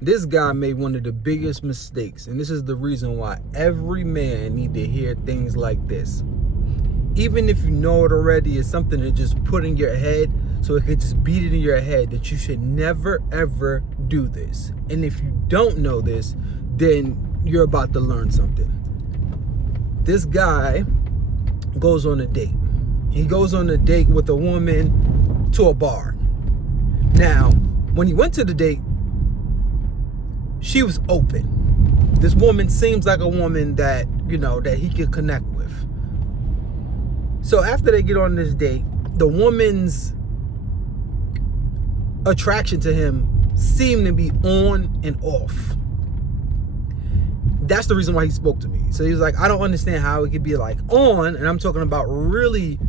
This guy made one of the biggest mistakes, and this is the reason why every man need to hear things like this. Even if you know it already, it's something to just put in your head so it could just beat it in your head that you should never ever do this. And if you don't know this, then you're about to learn something. This guy goes on a date. He goes on a date with a woman to a bar. Now, when he went to the date, she was open. This woman seems like a woman that, that he could connect with. So after they get on this date, the woman's attraction to him seemed to be on and off. That's the reason why he spoke to me. So he was like, I don't understand how it could be like on, and I'm talking about really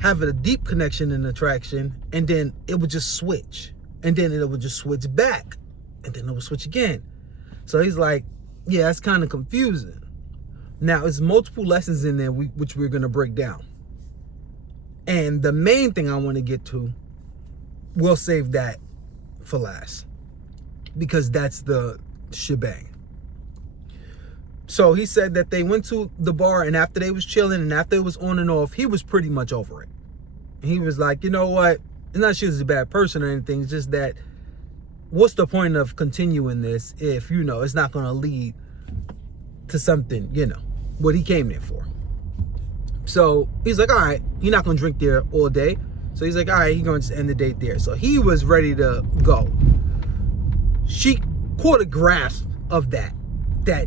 having a deep connection and attraction, and then it would just switch. And then it would just switch back. And then it would switch again. So he's like, yeah, that's kind of confusing. Now, there's multiple lessons in there which we're going to break down. And the main thing I want to get to, we'll save that for last. Because that's the shebang. So he said that they went to the bar, and after they was chilling and after it was on and off, he was pretty much over it. He was like, you know what? It's not she was a bad person or anything. It's just that what's the point of continuing this if, it's not going to lead to something, what he came there for. So he's like, all right, he's not going to drink there all day. So he's like, all right, he's going to end the date there. So he was ready to go. She caught a grasp of that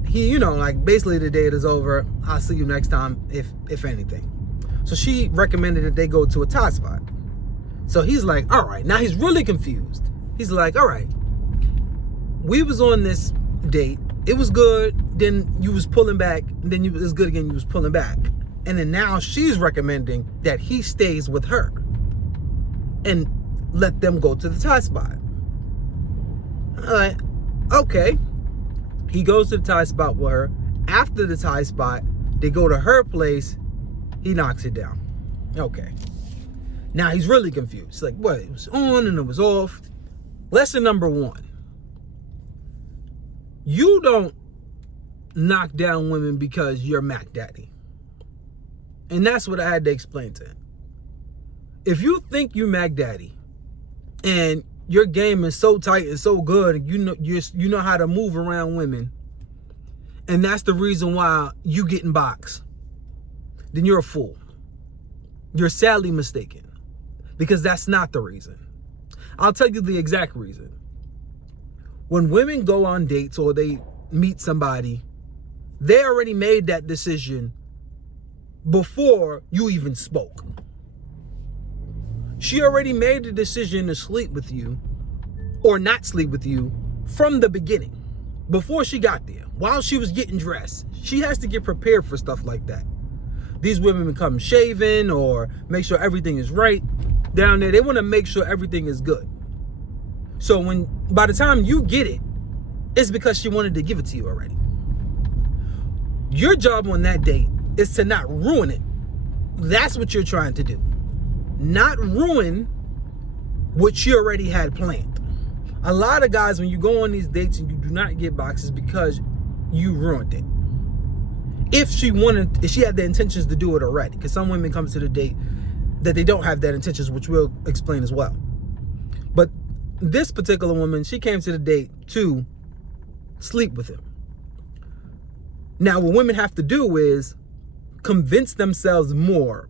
he, basically the date is over. I'll see you next time, if anything. So she recommended that they go to a Thai spot. So he's like, all right, now he's really confused. He's like, all right, we was on this date. It was good. Then you was pulling back. Then it was good again. You was pulling back. And then now she's recommending that he stays with her and let them go to the Thai spot. All right, okay. He goes to the Thai spot with her. After the Thai spot, they go to her place. He knocks it down. Okay. Now he's really confused. Like, what? It was on and it was off. Lesson number 1. You don't knock down women because you're Mac Daddy. And that's what I had to explain to him. If you think you Mac Daddy and your game is so tight and so good, and you know how to move around women, and that's the reason why you getting boxed, then you're a fool. You're sadly mistaken. Because that's not the reason. I'll tell you the exact reason. When women go on dates or they meet somebody, they already made that decision before you even spoke. She already made the decision to sleep with you or not sleep with you from the beginning, before she got there, while she was getting dressed. She has to get prepared for stuff like that. These women become shaven or make sure everything is right down there. They want to make sure everything is good. So by the time you get it, it's because she wanted to give it to you already. Your job on that date is to not ruin it. That's what you're trying to do. Not ruin what she already had planned. A lot of guys, when you go on these dates and you do not get boxes because you ruined it. If she had the intentions to do it already, because some women come to the date that they don't have that intentions, which we'll explain as well. But this particular woman, she came to the date to sleep with him. Now, what women have to do is convince themselves more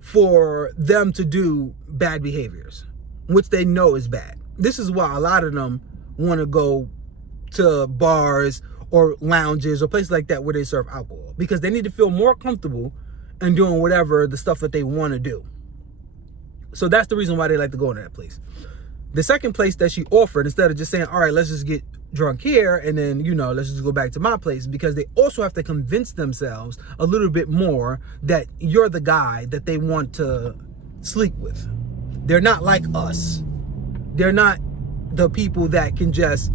for them to do bad behaviors, which they know is bad. This is why a lot of them want to go to bars or lounges or places like that where they serve alcohol, because they need to feel more comfortable in doing whatever the stuff that they want to do. So that's the reason why they like to go into that place. The second place that she offered, instead of just saying, all right, let's just get drunk here and then, let's just go back to my place, because they also have to convince themselves a little bit more that you're the guy that they want to sleep with. They're not like us. They're not the people that can just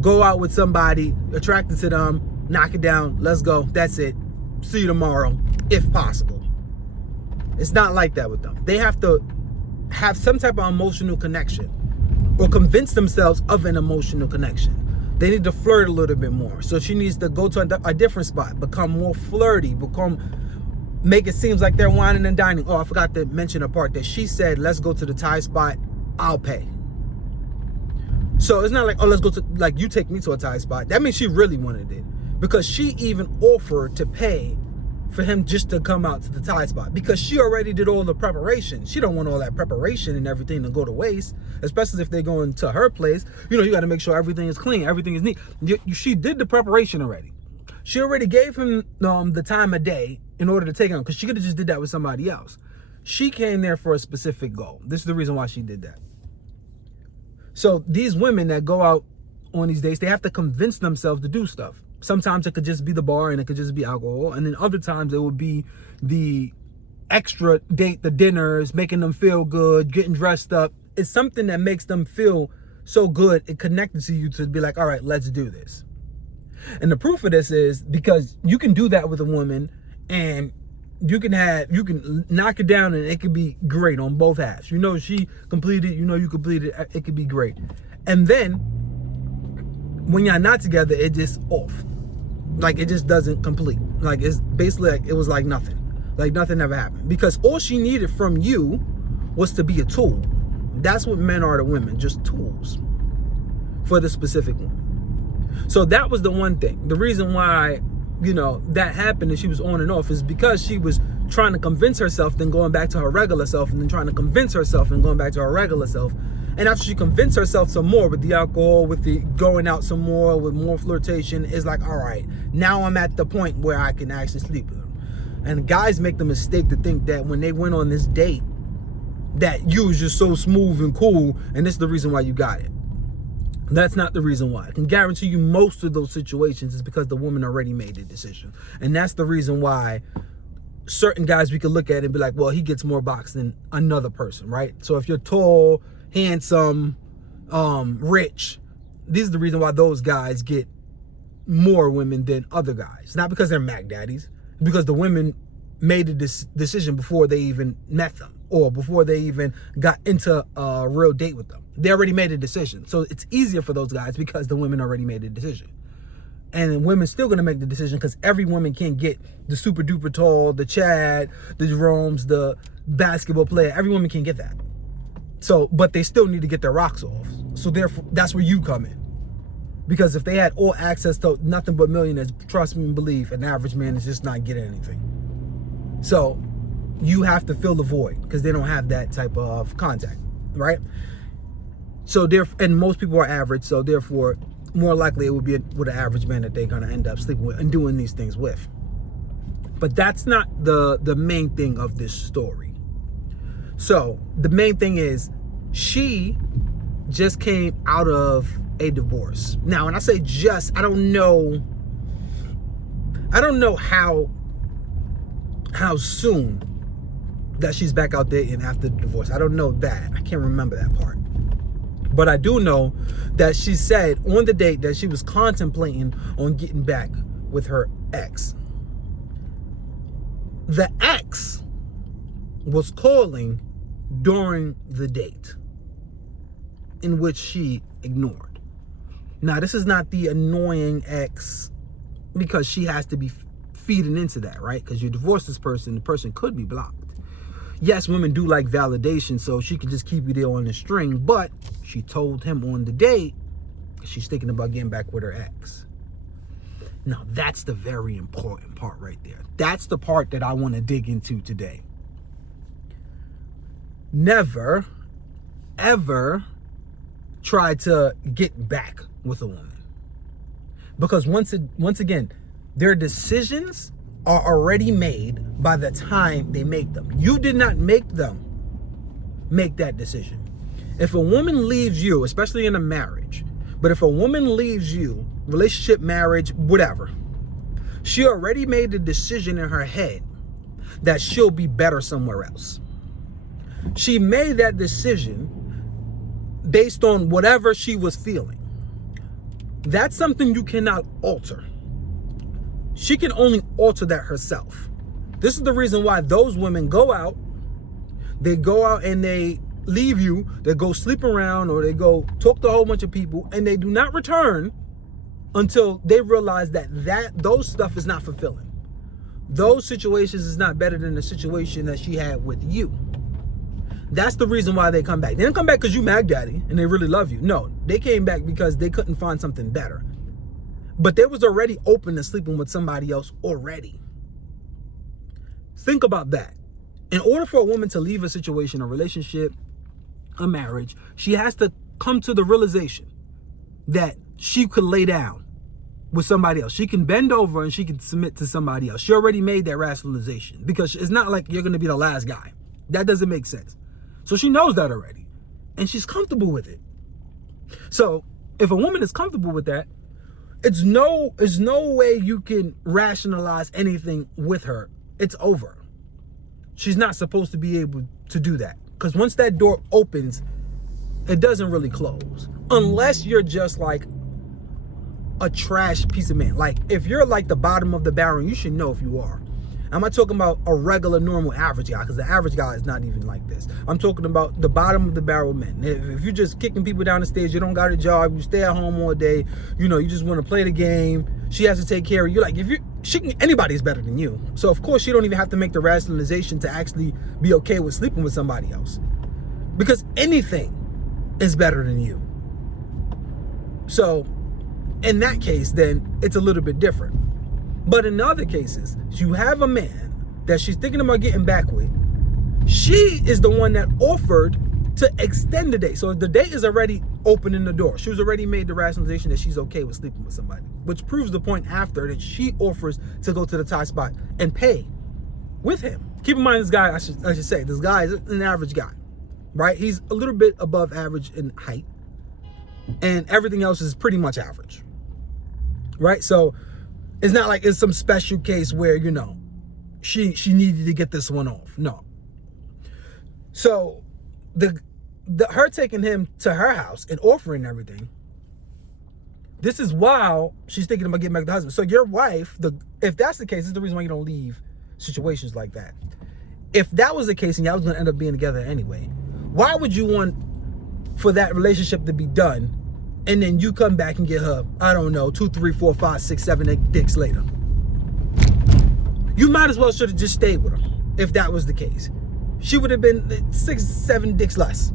go out with somebody, attracted to them, knock it down, let's go, that's it, see you tomorrow, if possible. It's not like that with them. They have to have some type of emotional connection or convince themselves of an emotional connection. They need to flirt a little bit more. So she needs to go to a different spot, become more flirty, make it seem like they're whining and dining. Oh, I forgot to mention a part that she said, let's go to the Thai spot, I'll pay. So it's not like, oh, let's go to, like, you take me to a Thai spot. That means she really wanted it, because she even offered to pay for him just to come out to the Thai spot, because she already did all the preparation. She don't want all that preparation and everything to go to waste, especially if they're going to her place. You know, you got to make sure everything is clean, everything is neat. She did the preparation already. She already gave him the time of day in order to take him, because she could have just did that with somebody else. She came there for a specific goal. This is the reason why she did that. So these women that go out on these dates, they have to convince themselves to do stuff. Sometimes it could just be the bar and it could just be alcohol. And then other times it would be the extra date, the dinners, making them feel good, getting dressed up. It's something that makes them feel so good, it connected to you to be like, all right, let's do this. And the proof of this is because you can do that with a woman, and you can knock it down and it could be great on both halves. You know, she completed, you know, you completed, it could be great. And then when y'all not together, it just off. Like, it just doesn't complete. Like, it's basically like, it was like nothing. Like, nothing ever happened. Because all she needed from you was to be a tool. That's what men are to women, just tools for the specific woman. So that was the one thing. The reason why, you know, that happened and she was on and off is because she was trying to convince herself, then going back to her regular self, and then trying to convince herself and going back to her regular self. And after she convinced herself some more with the alcohol, with the going out some more, with more flirtation, it's like, all right, now I'm at the point where I can actually sleep with him. And guys make the mistake to think that when they went on this date, that you was just so smooth and cool, and this is the reason why you got it. That's not the reason why. I can guarantee you most of those situations is because the woman already made the decision. And that's the reason why certain guys we could look at and be like, well, he gets more box than another person, right? So if you're tall, handsome, rich, these are the reason why those guys get more women than other guys. Not because they're Mac daddies, because the women made a decision before they even met them, or before they even got into a real date with them. They already made a decision. So it's easier for those guys because the women already made a decision. And women's still gonna make the decision because every woman can't get the super duper tall, the Chad, the Jeromes, the basketball player. Every woman can't get that. So, but they still need to get their rocks off. So therefore, that's where you come in. Because if they had all access to nothing but millionaires, trust me and believe, an average man is just not getting anything. So you have to fill the void because they don't have that type of contact, right? So and most people are average, so therefore, more likely it would be with an average man that they're gonna end up sleeping with and doing these things with. But that's not the main thing of this story. So the main thing is she just came out of a divorce. Now, when I say just, I don't know how soon that she's back out dating after the divorce. I don't know that. I can't remember that part. But I do know that she said on the date that she was contemplating on getting back with her ex. The ex was calling during the date, in which she ignored. Now, this is not the annoying ex because she has to be feeding into that, right? Because you divorce this person, the person could be blocked. Yes, women do like validation, so she could just keep you there on the string, but she told him on the date she's thinking about getting back with her ex. Now, that's the very important part right there. That's the part that I want to dig into today. Never, ever try to get back with a woman. Because once again, their decisions are already made by the time they make them. You did not make them make that decision. If a woman leaves you, especially in a marriage, but if a woman leaves you, relationship, marriage, whatever, she already made the decision in her head that she'll be better somewhere else. She made that decision based on whatever she was feeling. That's something you cannot alter. She can only alter that herself. This is the reason why those women go out. They go out and they leave you, they go sleep around, or they go talk to a whole bunch of people, and they do not return until they realize that those stuff is not fulfilling. Those situations is not better than the situation that she had with you. That's the reason why they come back. They didn't come back because you Mag Daddy and they really love you. No, they came back because they couldn't find something better. But they was already open to sleeping with somebody else already. Think about that. In order for a woman to leave a situation, a relationship, a marriage, she has to come to the realization that she could lay down with somebody else. She can bend over and she can submit to somebody else. She already made that rationalization, because it's not like you're going to be the last guy. That doesn't make sense. So she knows that already, and she's comfortable with it. So if a woman is comfortable with that, it's no way you can rationalize anything with her. It's over. She's not supposed to be able to do that, because once that door opens, it doesn't really close, unless you're just like a trash piece of man. Like, if you're like the bottom of the barrel, you should know if you are. I'm not talking about a regular, normal, average guy, because the average guy is not even like this. I'm talking about the bottom of the barrel men. If you're just kicking people down the stairs, you don't got a job, you stay at home all day, you know, you just want to play the game, she has to take care of you. Like, anybody's better than you. So of course she don't even have to make the rationalization to actually be okay with sleeping with somebody else, because anything is better than you. So in that case, then it's a little bit different. But in other cases, you have a man that she's thinking about getting back with. She is the one that offered to extend the date. So the date is already opening the door. She was already made the rationalization that she's okay with sleeping with somebody, which proves the point after that she offers to go to the Thai spot and pay with him. Keep in mind, this guy, I should say, this guy is an average guy, right? He's a little bit above average in height, and everything else is pretty much average, right? So it's not like it's some special case where, you know, she needed to get this one off. No. So her taking him to her house and offering everything, this is while she's thinking about getting back to the husband. So your wife, if that's the case, this is the reason why you don't leave situations like that. If that was the case and y'all was going to end up being together anyway, why would you want for that relationship to be done and then you come back and get her, I don't know, 2, 3, 4, 5, 6, 7, 8 dicks later? You might as well should have just stayed with her if that was the case. She would have been 6, 7 dicks less.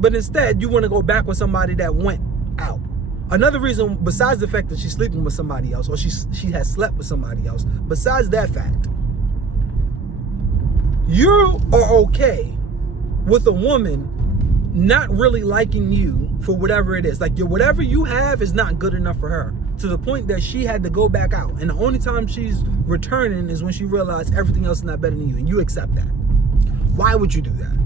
But instead, you want to go back with somebody that went out. Another reason, besides the fact that she's sleeping with somebody else, or she has slept with somebody else, besides that fact, you are okay with a woman not really liking you for whatever it is. Like, whatever you have is not good enough for her, to the point that she had to go back out. And the only time she's returning is when she realized everything else is not better than you, and you accept that. Why would you do that?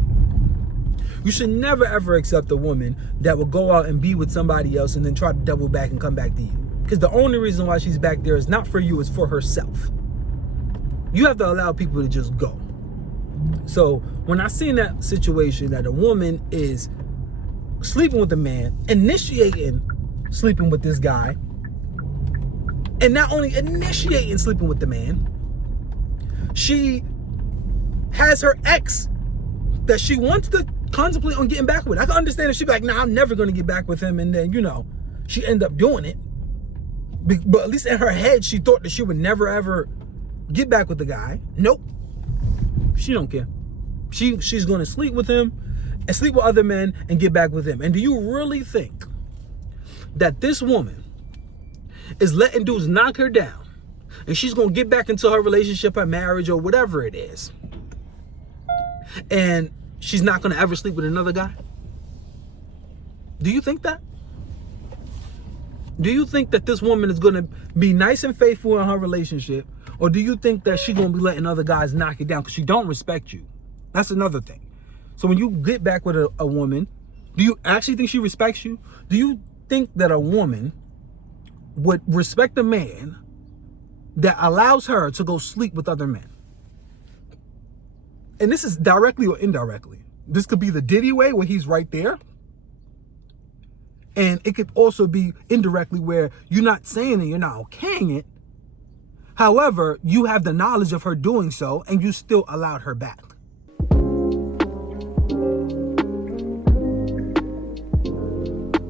You should never ever accept a woman that will go out and be with somebody else and then try to double back and come back to you. Because the only reason why she's back there is not for you, it's for herself. You have to allow people to just go. So when I see in that situation that a woman is sleeping with a man, initiating sleeping with this guy, and not only initiating sleeping with the man, she has her ex that she wants to contemplate on getting back with. I can understand if she'd be like, nah, I'm never going to get back with him, and then, you know, she end up doing it. But at least in her head, she thought that she would never ever get back with the guy. Nope. She don't care. She's going to sleep with him and sleep with other men and get back with him. And do you really think that this woman is letting dudes knock her down and she's going to get back into her relationship, her marriage, or whatever it is, and she's not going to ever sleep with another guy? Do you think that? Do you think that this woman is going to be nice and faithful in her relationship? Or do you think that she's going to be letting other guys knock it down because she don't respect you? That's another thing. So when you get back with a woman, do you actually think she respects you? Do you think that a woman would respect a man that allows her to go sleep with other men? And this is directly or indirectly. This could be the Diddy way, where he's right there. And it could also be indirectly, where you're not saying it, you're not okaying it. However, you have the knowledge of her doing so, and you still allowed her back.